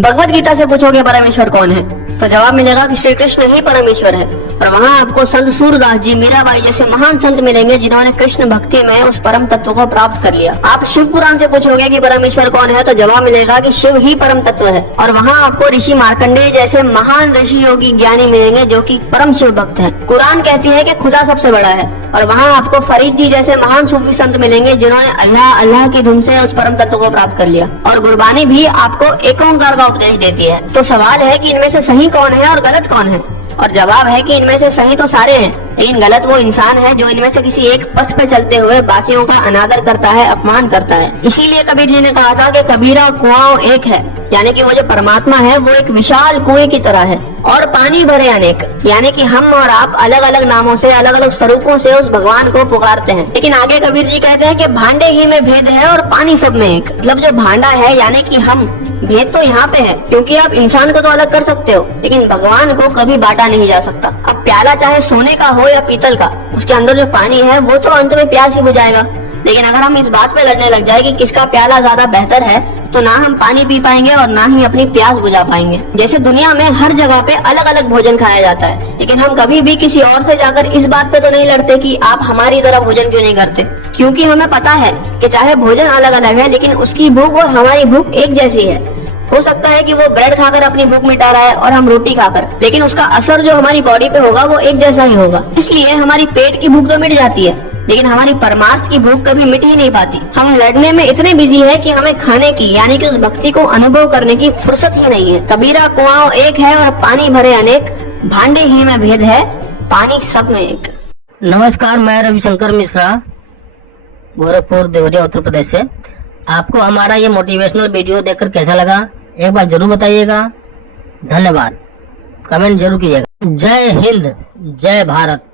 भगवत गीता से पूछोगे परमेश्वर कौन है, तो जवाब मिलेगा कि श्री कृष्ण ही परमेश्वर है। और वहाँ आपको संत सूरदास जी, मीराबाई जैसे महान संत मिलेंगे जिन्होंने कृष्ण भक्ति में उस परम तत्व को प्राप्त कर लिया। आप शिव पुराण से पूछोगे कि परमेश्वर कौन है, तो जवाब मिलेगा कि शिव ही परम तत्व है। और वहाँ आपको ऋषि मार्कंडेय जैसे महान ऋषि योगी ज्ञानी मिलेंगे जो कि परम शिव भक्त है। कुरान कहती है कि खुदा सबसे बड़ा है। और वहाँ आपको फरीद जी जैसे महान सूफी संत मिलेंगे जिन्होंने अल्लाह अल्लाह की धुन से उस परम तत्व को प्राप्त कर लिया। और गुरबानी भी आपको एक ओंकार का उपदेश देती है। तो सवाल है कि इनमें से सही कौन है और गलत कौन है, और जवाब है कि इनमें से सही तो सारे हैं, लेकिन गलत वो इंसान है जो इनमें से किसी एक पथ पे चलते हुए बाकियों का अनादर करता है, अपमान करता है। इसीलिए कबीर जी ने कहा था कि कबीरा कुआं एक है, यानी कि वो जो परमात्मा है वो एक विशाल कुएं की तरह है, और पानी भरे अनेक, यानी कि हम और आप अलग अलग नामों से, अलग अलग स्वरूपों से उस भगवान को पुकारते हैं। लेकिन आगे कबीर जी कहते हैं कि भांडे ही में भेद है और पानी सब में एक। मतलब जो भांडा है यानी कि हम, भेद तो यहाँ पे है, क्योंकि आप इंसान को तो अलग कर सकते हो लेकिन भगवान को कभी बांटा नहीं जा सकता। अब प्याला चाहे सोने का हो या पीतल का, उसके अंदर जो पानी है वो तो अंत में प्यास ही बुझाएगा। लेकिन अगर हम इस बात पे लड़ने लग जाए कि किसका प्याला ज्यादा बेहतर है, तो ना हम पानी पी पाएंगे और ना ही अपनी प्यास बुझा पाएंगे। जैसे दुनिया में हर जगह पे अलग अलग भोजन खाया जाता है, लेकिन हम कभी भी किसी और से जाकर इस बात पे तो नहीं लड़ते कि आप हमारी तरह भोजन क्यों नहीं करते, क्योंकि हमें पता है कि चाहे भोजन अलग अलग है लेकिन उसकी भूख और हमारी भूख एक जैसी है। हो सकता है कि वो ब्रेड खाकर अपनी भूख मिटा रहा है और हम रोटी खाकर, लेकिन उसका असर जो हमारी बॉडी पे होगा वो एक जैसा ही होगा। इसलिए हमारी पेट की भूख तो मिट जाती है, लेकिन हमारी परमार्थ की भूख कभी मिट ही नहीं पाती। हम लड़ने में इतने बिजी है कि हमें खाने की, यानी कि उस भक्ति को अनुभव करने की फुर्सत ही नहीं है। कबीरा कुआं एक है और पानी भरे अनेक, भांडे ही में भेद है, पानी सब में एक। नमस्कार, मैं रविशंकर मिश्रा, गोरखपुर देवरिया उत्तर प्रदेश से। आपको हमारा ये मोटिवेशनल वीडियो देखकर कैसा लगा एक बार जरूर बताइएगा। धन्यवाद, कमेंट जरूर कीजिएगा। जय हिंद, जय भारत।